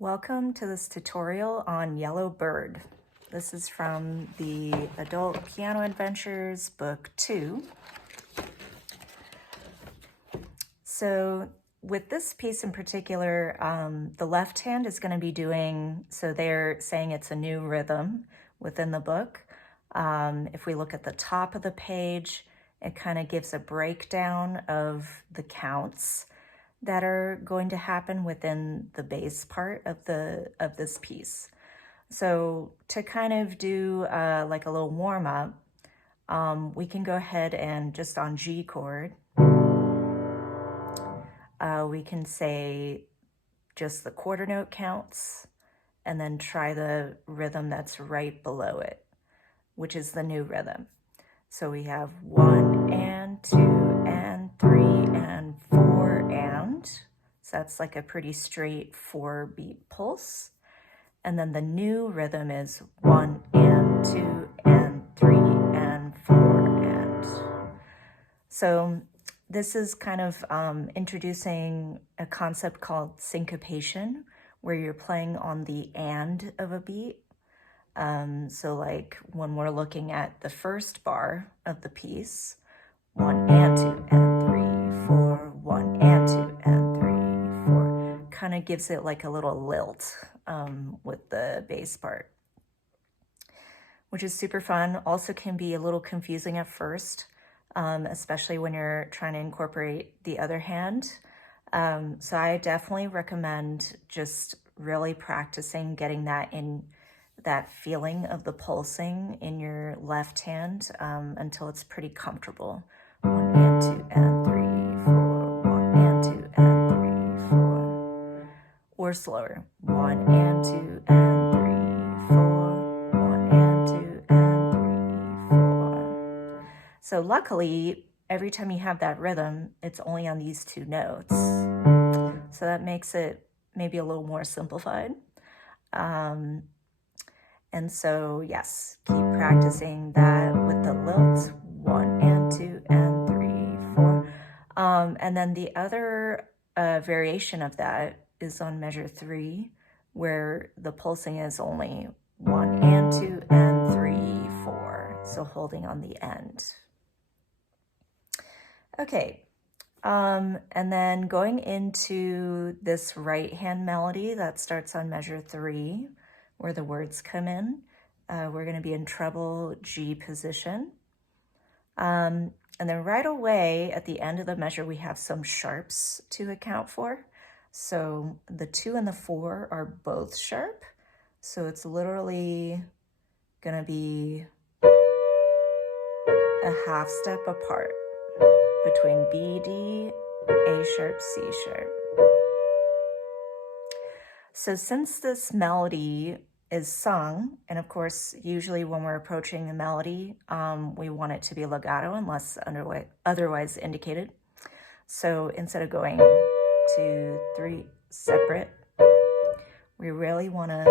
Welcome to this tutorial on Yellow Bird. This is from the Adult Piano Adventures Book 2. So with this piece in particular, the left hand is going to be doing, so they're saying it's a new rhythm within the book. If we look at the top of the page, it kind of gives a breakdown of the counts that are going to happen within the bass part of this piece. So to kind of do like a little warm up, we can go ahead and just on G chord, we can say just the quarter note counts and then try the rhythm that's right below it, which is the new rhythm. So we have 1 and 2 and 3 and 4 and, so that's like a pretty straight 4-beat pulse. And then the new rhythm is 1 and 2 and 3 and 4 and. So this is kind of introducing a concept called syncopation, where you're playing on the and of a beat. So like when we're looking at the first bar of the piece, 1 and 2 and 3, 4, 1 and 2 and 3, 4, kind of gives it like a little lilt with the bass part, which is super fun. Also can be a little confusing at first, especially when you're trying to incorporate the other hand. So I definitely recommend just really practicing getting that in, that feeling of the pulsing in your left hand until it's pretty comfortable. 1 and 2 and 3, 4, 1 and 2 and 3, 4. Or slower. 1 and 2 and 3, 4, 1 and 2 and 3, 4. So luckily, every time you have that rhythm, it's only on these two notes. So that makes it maybe a little more simplified. And so, yes, keep practicing that with the lilt, 1 and 2 and 3, 4. And then the other variation of that is on measure 3, where the pulsing is only 1 and 2 and 3, 4. So holding on the end. Okay, and then going into this right hand melody that starts on measure 3, where the words come in, we're going to be in treble G position. And then right away at the end of the measure, we have some sharps to account for. So the 2 and the 4 are both sharp. So it's literally going to be a half step apart between B, D, A sharp, C sharp. So since this melody is sung, and of course, usually when we're approaching a melody, we want it to be legato unless otherwise indicated. So instead of going 2, 3 separate, we really want to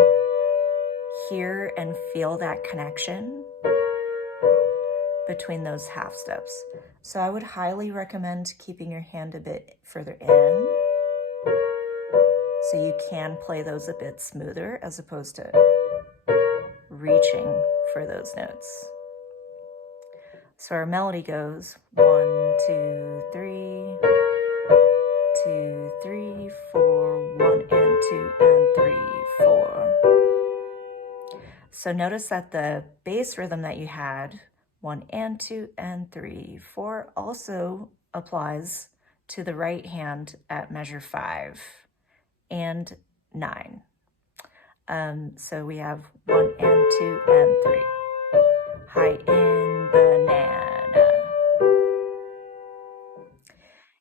hear and feel that connection between those half steps. So I would highly recommend keeping your hand a bit further in, so you can play those a bit smoother as opposed to reaching for those notes. So our melody goes 1, 2, 3, 2, 3, 4, 1 and 2 and 3, 4. So notice that the bass rhythm that you had, 1 and 2 and 3, 4, also applies to the right hand at measure 5 and 9. So we have 1 and 2 and 3. High in banana.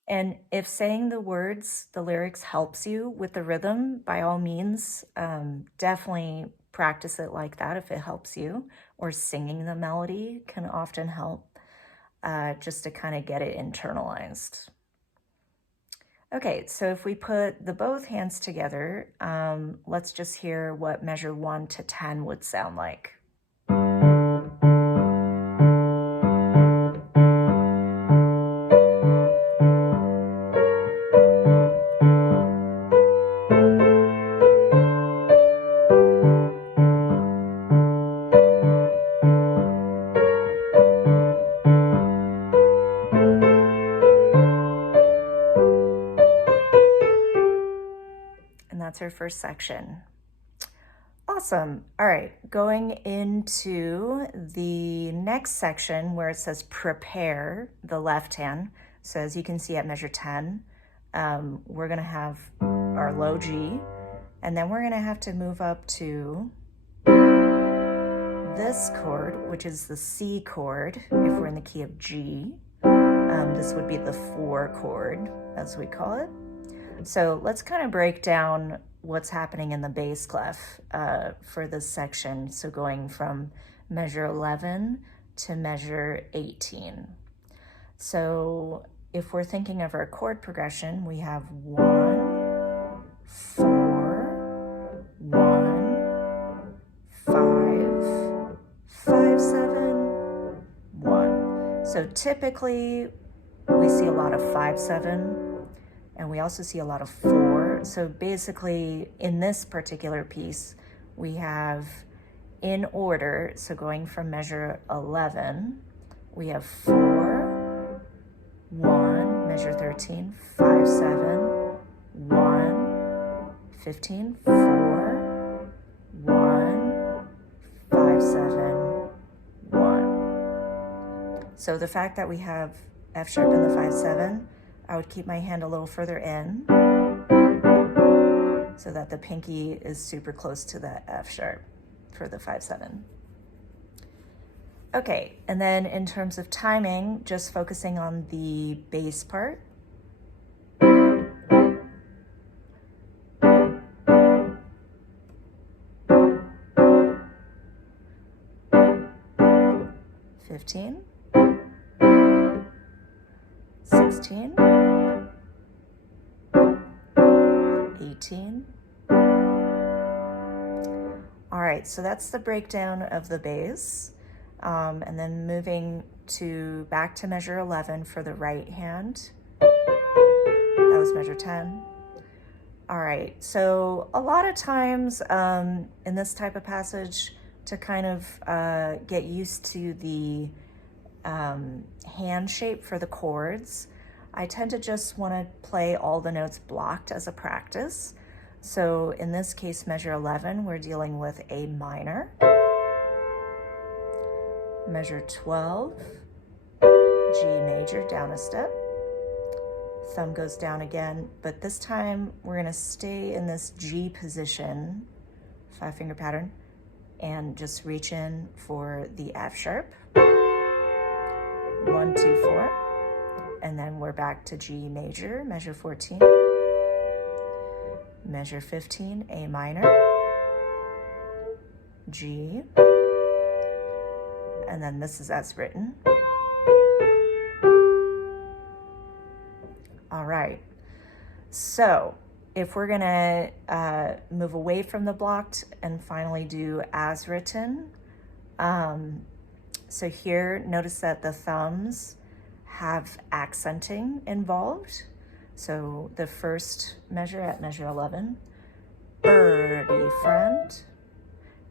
And if saying the words, the lyrics helps you with the rhythm, by all means, definitely practice it like that if it helps you, or singing the melody can often help just to kind of get it internalized. Okay, so if we put the both hands together, let's just hear what measure 1 to 10 would sound like. that's our first section. Awesome. All right, going into the next section where it says prepare, the left hand. So as you can see at measure 10, we're gonna have our low G, and then we're gonna have to move up to this chord, which is the C chord, if we're in the key of G. This would be the 4 chord, as we call it. So let's kind of break down what's happening in the bass clef for this section. So going from measure 11 to measure 18. So if we're thinking of our chord progression, we have 1, 4, 1, 5, 5, 7, 1. So typically we see a lot of 5, 7, and we also see a lot of 4. So basically in this particular piece, we have in order, so going from measure 11, we have 4, 1, measure 13, 5, 7, 1, 15, 4, 1, 5, 7, 1. So the fact that we have F sharp in the 5, 7, I would keep my hand a little further in so that the pinky is super close to the F sharp for the 5, 7. Okay, and then in terms of timing, just focusing on the bass part. "15, 16, 18. All right, so that's the breakdown of the bass. And then moving back to measure 11 for the right hand. That was measure 10. All right, so a lot of times in this type of passage, to kind of get used to the hand shape for the chords, I tend to just want to play all the notes blocked as a practice. So in this case, measure 11, we're dealing with A minor. Measure 12, G major, down a step. Thumb goes down again, but this time we're going to stay in this G position, 5-finger pattern, and just reach in for the F sharp. 1, 2, 4. And then we're back to G major, measure 14. Measure 15, A minor, G, and then this is as written. All right, so if we're gonna move away from the blocked and finally do as written, so here, notice that the thumbs have accenting involved. So the first measure at measure 11, birdie friend,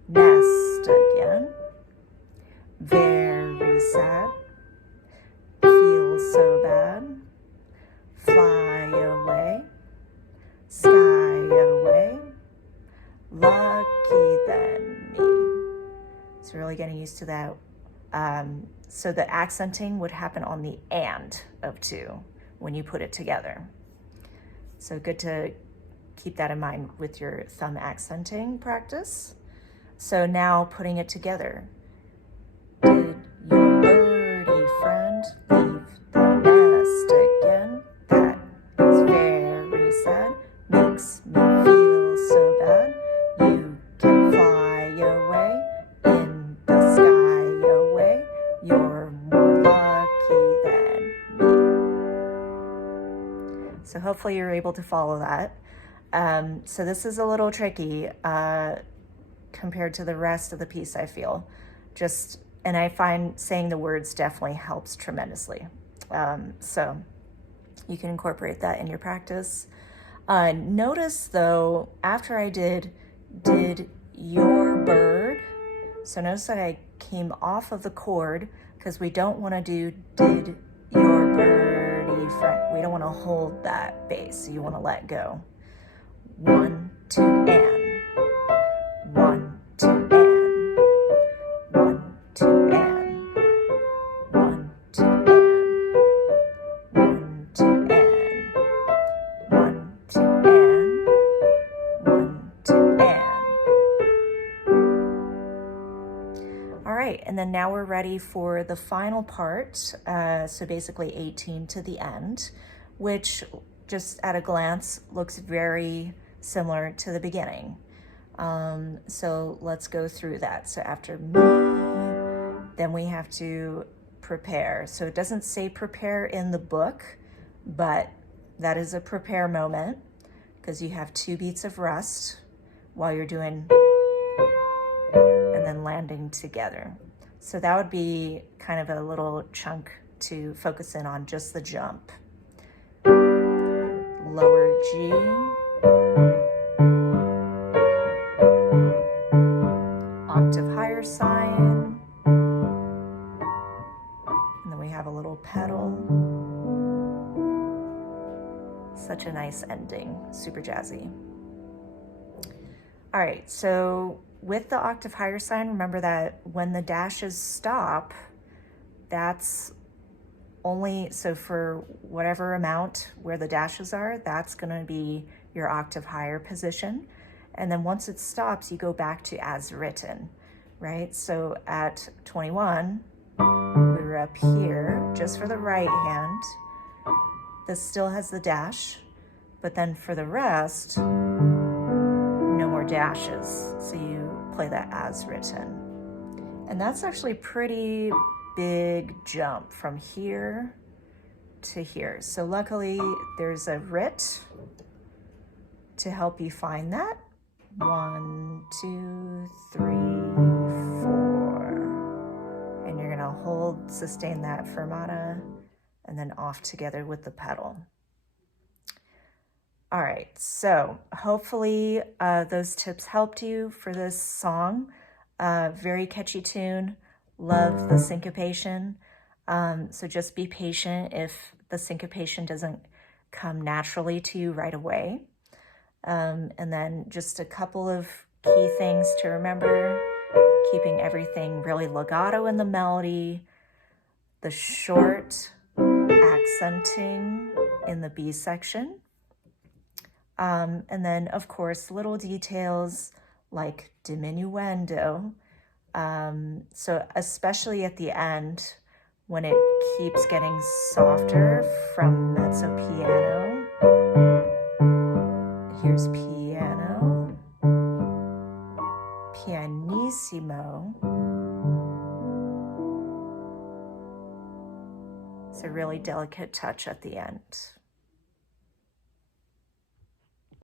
nest again, very sad, feels so bad, fly away, sky away, lucky than me. So really getting used to that. So the accenting would happen on the and of 2 when you put it together. So good to keep that in mind with your thumb accenting practice. So now putting it together. Did your birdie friend leave the nest again? That is very sad, makes me feel so bad. You can fly away in the sky away. You're more lucky than me. So hopefully you're able to follow that. So this is a little tricky compared to the rest of the piece, I feel. And I find saying the words definitely helps tremendously. So you can incorporate that in your practice. Notice though, after I did your bird, so notice that I came off of the chord because we don't want to do did your birdie friend. We don't want to hold that bass, so you want to let go. 1, two, and. 1, 2, and. 1, 2, and. 1, 2, and. 1, 2, and. 1, 2, and. 1, 2, and. All right, and then now we're ready for the final part, so basically 18 to the end, which just at a glance looks very similar to the beginning. So let's go through that. So after me, then we have to prepare. So it doesn't say prepare in the book, but that is a prepare moment because you have 2 beats of rest while you're doing and then landing together. So that would be kind of a little chunk to focus in on just the jump. Lower G, octave higher sign, and then we have a little pedal. Such a nice ending, super jazzy. All right, so with the octave higher sign, remember that when the dashes stop, that's only, so for whatever amount where the dashes are, that's gonna be your octave higher position. And then once it stops, you go back to as written, right? So at 21, we were up here just for the right hand. This still has the dash, but then for the rest, no more dashes. So you play that as written. And that's actually pretty big jump from here to here. So luckily there's a writ to help you find that. 1, 2, 3, 4. And you're gonna hold, sustain that fermata, and then off together with the pedal. All right, so hopefully those tips helped you for this song. Very catchy tune. Love the syncopation. So just be patient if the syncopation doesn't come naturally to you right away. And then just a couple of key things to remember: keeping everything really legato in the melody, the short accenting in the B section, and then of course little details like diminuendo. So especially at the end, when it keeps getting softer from mezzo piano, here's piano, pianissimo. It's a really delicate touch at the end.